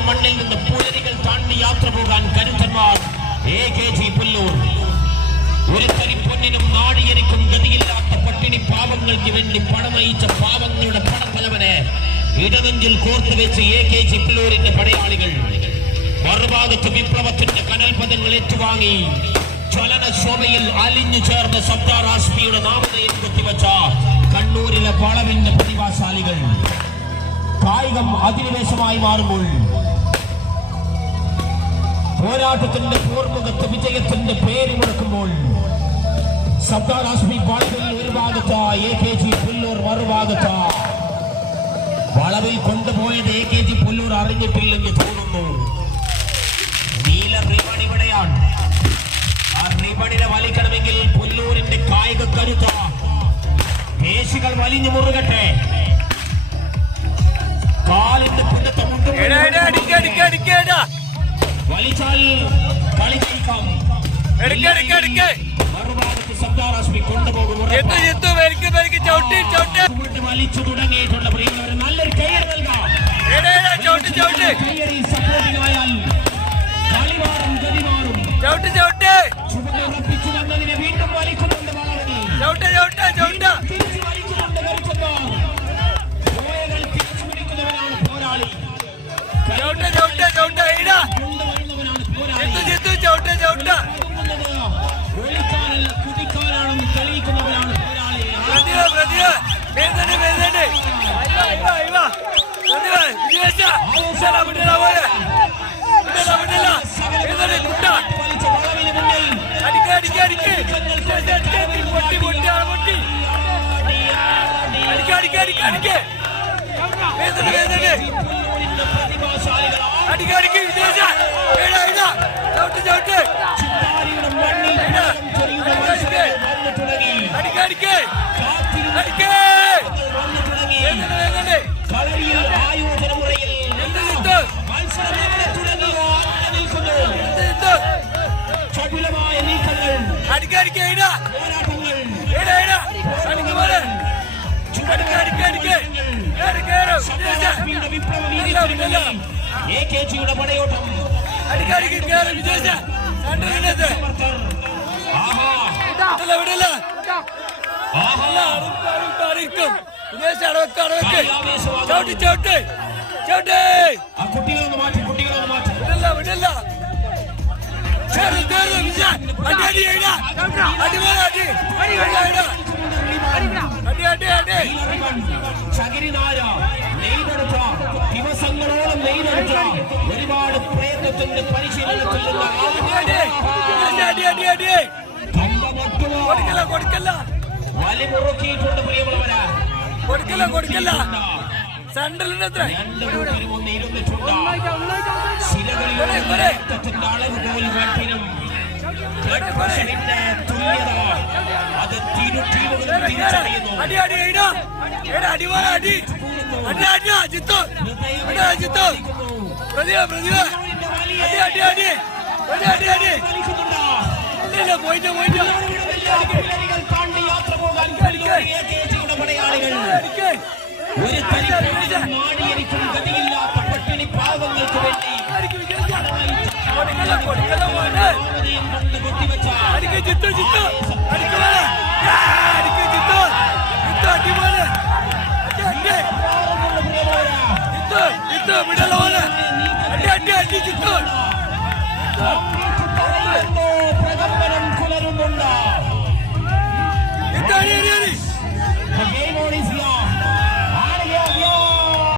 പുല്ലൂരിന്റെ മണ്ണിൽ നിന്ന് പുലരികൾ താണ്ടി യാത്ര പോകാൻ കരുത്തന്മാർ എ കെ ജി പുല്ലൂർ ഒരു കരിപ്പൊന്നിനും നാടിയരിക്കും ഗതിയില്ലാത്ത പട്ടിണി പാവങ്ങൾക്ക് വേണ്ടി പണമയിച്ച പാവങ്ങളുടെ പണത്തലവനെ ഇടനെഞ്ചിൽ കോർത്തു വെച്ച് എ കെ ജി പുല്ലൂരിന്റെ പടയാളികൾ മറുഭാഗത്ത് വിപ്ലവത്തിന്റെ കനൽപദങ്ങൾ ഏറ്റുവാങ്ങി ചലന ശോഭയിൽ അലിഞ്ഞു ചേർന്ന സർദാർ ആസ്മിയുടെ നാമതയിൽ കുത്തിവച്ച കണ്ണൂരിലെ വളവിന്റെ പ്രതിഭാശാലികൾ കായികം അധിനിവേശമായി മാറുമ്പോൾ പോരാട്ടത്തിന്റെ പൂർമുഖത്ത് വിജയത്തിന്റെ പേര് മുടക്കുമ്പോൾ സർദാർ ആസ്മി വളവിൽ ഒരു ഭാഗത്ത് എ കെ ജി പുല്ലൂർ മറുഭാഗത്ത് വളവിൽ കൊണ്ടുപോയത് എ കെ ജി പുല്ലൂർ അറിഞ്ഞിട്ടില്ലെന്ന് തോന്നുന്നു. നീല റിബൺ ഇവിടെയാണ്. ആ റിബണിനെ വലിക്കണമെങ്കിൽ പുല്ലൂരിന്റെ കായിക കരുത്ത പേശികൾ വലിഞ്ഞു മുറുകട്ടെ. കാലിന്റെ പുല്ലത്തെ മുണ്ടും അടിക്ക കളി ജയിക്കാം മറുഭാഗത്ത് സർദാർ ആസ്മി കൊണ്ടുപോകും വലിച്ചു തുടങ്ങിയിട്ടുള്ള പ്രിയവരെ നല്ലൊരു കയ്യർ നൽകാം. കയ്യറി സപ്പോർട്ടിംഗ് ആയാൽ കളി മാറും ഗതി മാറും அடிக்க அடிக்க விஜய் சவுட்டு சவுட்டு. அடிக்க அடிக்க அடிக்க വിപ്ലവ വീതികളിൽ എ കെ ജിയുടെ പടയോട്ടം. കുട്ടികളൊന്ന് മാറ്റി കുട്ടികളൊന്ന് മാറ്റി. വിടല്ല വിടല്ല ചേർന്ന് ഒരുപാട് പ്രയത്നത്തിന്റെ പരിശീലനത്തിലുള്ള കൊടുക്കല്ല കൊടുക്കല്ല. വലിമുറുക്കിയിട്ടുണ്ട് പ്രിയമുള്ളവരാ. കൊടുക്കല്ല കൊടുക്കല്ല. സെൻട്രലിന്റെ ഒന്ന് ശിലകളിൽ അളവ് പോലും വെട്ടിനും പ്രഷറിന്റെ തുല്യത അത് തിരു ടീമുകളും തിരിച്ചറിയുന്നു അടി കൊടുക്കല്ല കൊടുക്കല്ല പോലെ ആവതയും കൊണ്ട് കൊത്തിവെച്ച